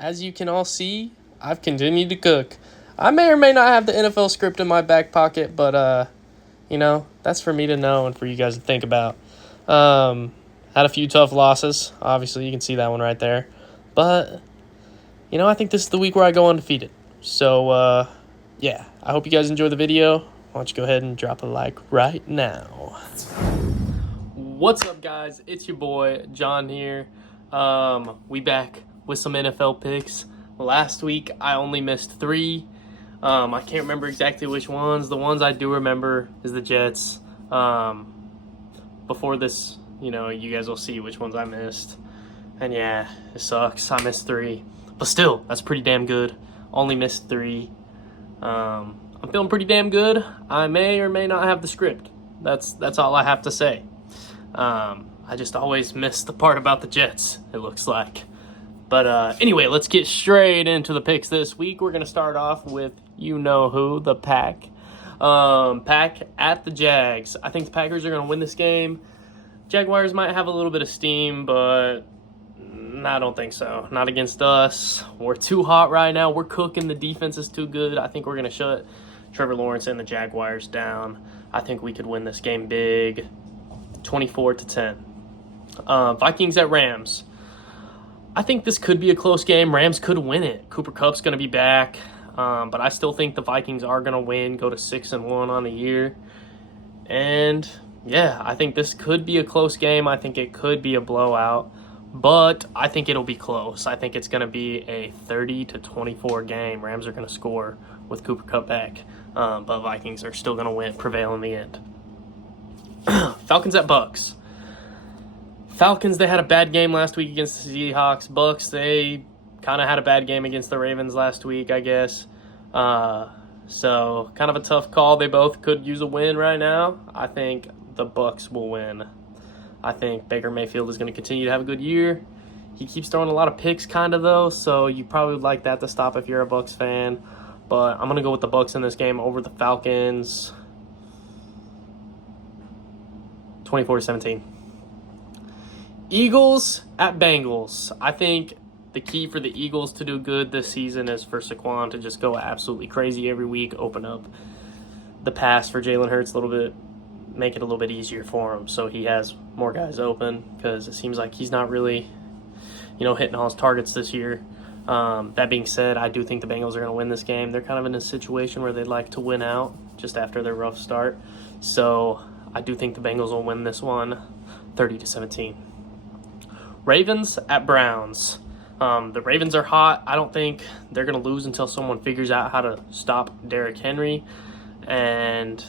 as you can all see, I've continued to cook. I may or may not have the NFL script in my back pocket, but that's for me to know and for you guys to think about. Had a few tough losses. Obviously, you can see that one right there. But, I think this is the week where I go undefeated. So, I hope you guys enjoy the video. Why don't you go ahead and drop a like right now. What's up, guys? It's your boy, John here. We back with some NFL picks. Last week, I only missed 3. I can't remember exactly which ones. The ones I do remember is the Jets. Before this, you guys will see which ones I missed. And yeah, it sucks. I missed 3. But still, that's pretty damn good. Only missed 3. I'm feeling pretty damn good. I may or may not have the script. That's all I have to say. I just always miss the part about the Jets, it looks like. But anyway, let's get straight into the picks this week. We're going to start off with you-know-who, the Pack. Pack at the Jags. I think the Packers are going to win this game. Jaguars might have a little bit of steam, but I don't think so. Not against us. We're too hot right now. We're cooking. The defense is too good. I think we're going to shut Trevor Lawrence and the Jaguars down. I think we could win this game big, 24-10. Vikings at Rams. I think this could be a close game. Rams could win it. Cooper Kupp's going to be back. But I still think the Vikings are going to win, go to 6-1 on the year. And, yeah, I think this could be a close game. I think it could be a blowout. But I think it'll be close. I think it's going to be a 30-24 game. Rams are going to score with Cooper Kupp back. But Vikings are still going to prevail in the end. Falcons at Bucks. Falcons, they had a bad game last week against the Seahawks. Bucks, they kind of had a bad game against the Ravens last week, I guess. So kind of a tough call. They both could use a win right now. I think the Bucks will win. I think Baker Mayfield is going to continue to have a good year. He keeps throwing a lot of picks kind of though, so you probably would like that to stop if you're a Bucks fan. But I'm going to go with the Bucks in this game over the Falcons. 24-17. Eagles at Bengals. I think the key for the Eagles to do good this season is for Saquon to just go absolutely crazy every week, open up the pass for Jalen Hurts a little bit, make it a little bit easier for him so he has more guys open, because it seems like he's not really, hitting all his targets this year. That being said, I do think the Bengals are going to win this game. They're kind of in a situation where they'd like to win out just after their rough start. So I do think the Bengals will win this one 30-17. Ravens at Browns. The Ravens are hot. I don't think they're going to lose until someone figures out how to stop Derrick Henry. And,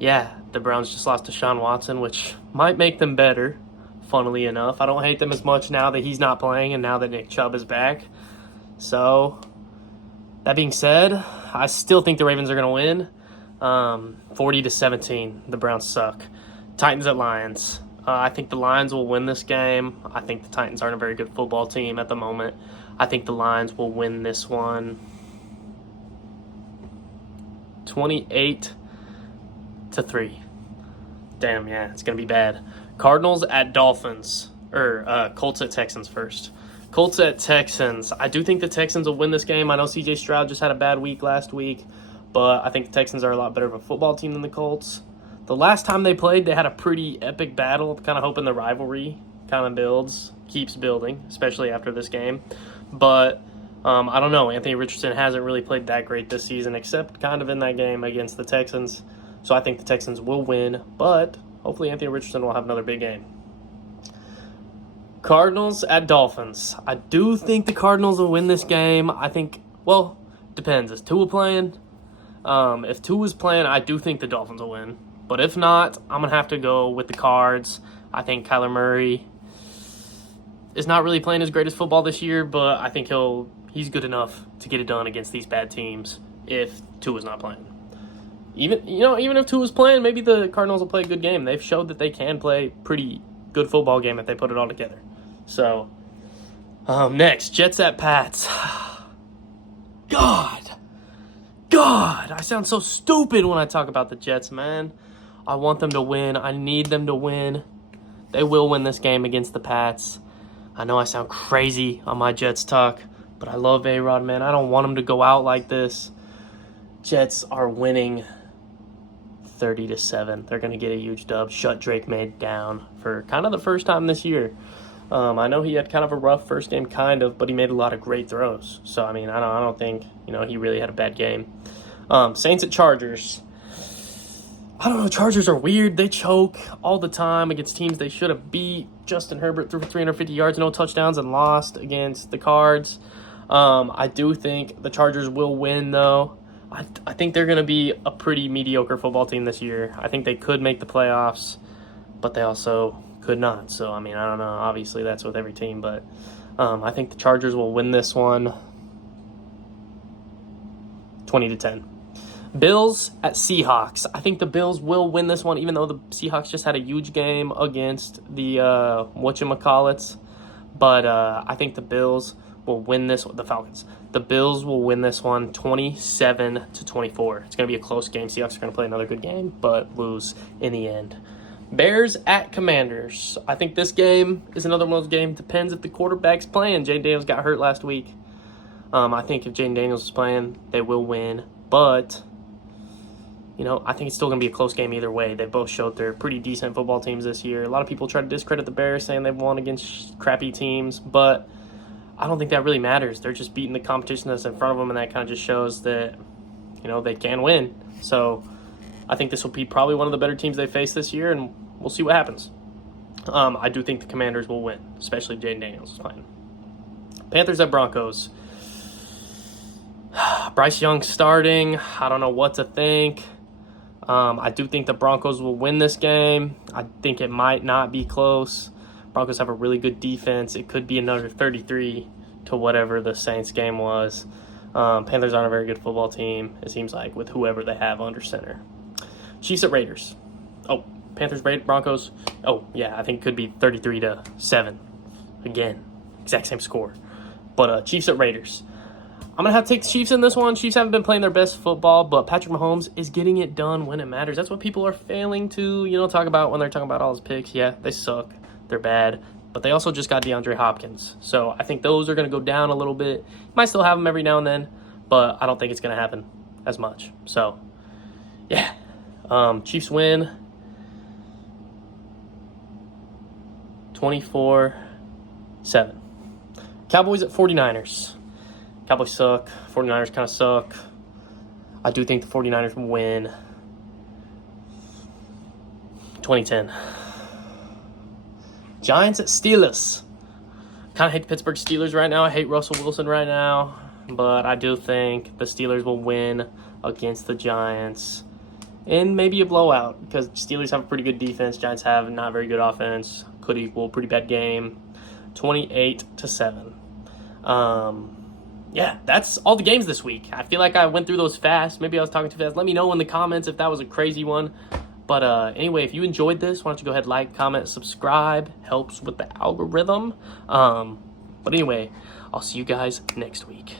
yeah, the Browns just lost to Deshaun Watson, which might make them better, funnily enough. I don't hate them as much now that he's not playing and now that Nick Chubb is back. So, that being said, I still think the Ravens are going to win. 40-17. The Browns suck. Titans at Lions. I think the Lions will win this game. I think the Titans aren't a very good football team at the moment. I think the Lions will win this one 28-3. Damn, yeah, it's going to be bad. Cardinals at Dolphins. Colts at Texans first. Colts at Texans. I do think the Texans will win this game. I know C.J. Stroud just had a bad week last week, but I think the Texans are a lot better of a football team than the Colts. The last time they played, they had a pretty epic battle, kind of hoping the rivalry kind of keeps building, especially after this game. But I don't know. Anthony Richardson hasn't really played that great this season, except kind of in that game against the Texans. So I think the Texans will win, but hopefully Anthony Richardson will have another big game. Cardinals at Dolphins. I do think the Cardinals will win this game. I think, depends. Is Tua playing? If Tua's playing, I do think the Dolphins will win. But if not, I'm going to have to go with the Cards. I think Kyler Murray is not really playing his greatest football this year, but I think he's good enough to get it done against these bad teams if Tua's not playing. Even if Tua's playing, maybe the Cardinals will play a good game. They've showed that they can play pretty good football game if they put it all together. So, next, Jets at Pats. God, I sound so stupid when I talk about the Jets, man. I want them to win. I need them to win. They will win this game against the Pats. I know I sound crazy on my Jets talk, But I love A-Rod, man. I don't want him to go out like this. Jets are winning 30-7. They're going to get a huge dub. Shut Drake May down for kind of the first time this year. I know he had kind of a rough first game, but he made a lot of great throws. So, I mean, I don't think, he really had a bad game. Saints at Chargers. I don't know. Chargers are weird. They choke all the time against teams they should have beat. Justin Herbert threw for 350 yards, no touchdowns, and lost against the Cards. I do think the Chargers will win, though. I think they're going to be a pretty mediocre football team this year. I think they could make the playoffs, but they also could not. So, I mean, I don't know. Obviously, that's with every team, but I think the Chargers will win this one 20-10. Bills at Seahawks. I think the Bills will win this one, even though the Seahawks just had a huge game against the whatchamacallits. But I think the Bills will win this. The Falcons. The Bills will win this one 27-24. It's going to be a close game. Seahawks are going to play another good game, but lose in the end. Bears at Commanders. I think this game is another one of those games. Depends if the quarterback's playing. Jayden Daniels got hurt last week. I think if Jayden Daniels is playing, they will win. But I think it's still going to be a close game either way. They both showed they're pretty decent football teams this year. A lot of people try to discredit the Bears, saying they've won against crappy teams, but I don't think that really matters. They're just beating the competition that's in front of them, and that kind of just shows that, they can win. So I think this will be probably one of the better teams they face this year, and we'll see what happens. I do think the Commanders will win, especially if Jayden Daniels is playing. Panthers at Broncos. Bryce Young starting. I don't know what to think. I do think the Broncos will win this game. I think it might not be close. Broncos have a really good defense. It could be another 33 to whatever the Saints game was. Panthers aren't a very good football team, it seems like, with whoever they have under center. Chiefs at Raiders. Oh, Panthers, Broncos. Oh, yeah, I think it could be 33-7. Again, exact same score. But Chiefs at Raiders. I'm going to have to take the Chiefs in this one. Chiefs haven't been playing their best football, but Patrick Mahomes is getting it done when it matters. That's what people are failing to, talk about when they're talking about all his picks. Yeah, they suck. They're bad. But they also just got DeAndre Hopkins. So I think those are going to go down a little bit. Might still have them every now and then, but I don't think it's going to happen as much. So, yeah. Chiefs win 24-7. Cowboys at 49ers. Cowboys suck. 49ers kind of suck. I do think the 49ers will win 2010. Giants at Steelers. Kind of hate the Pittsburgh Steelers right now. I hate Russell Wilson right now. But I do think the Steelers will win against the Giants. And maybe a blowout, because Steelers have a pretty good defense. Giants have not very good offense. Could equal a pretty bad game. 28-7. Yeah, that's all the games this week. I feel like I went through those fast. Maybe I was talking too fast. Let me know in the comments if that was a crazy one. But anyway, if you enjoyed this, why don't you go ahead, like, comment, subscribe. Helps with the algorithm. But anyway, I'll see you guys next week.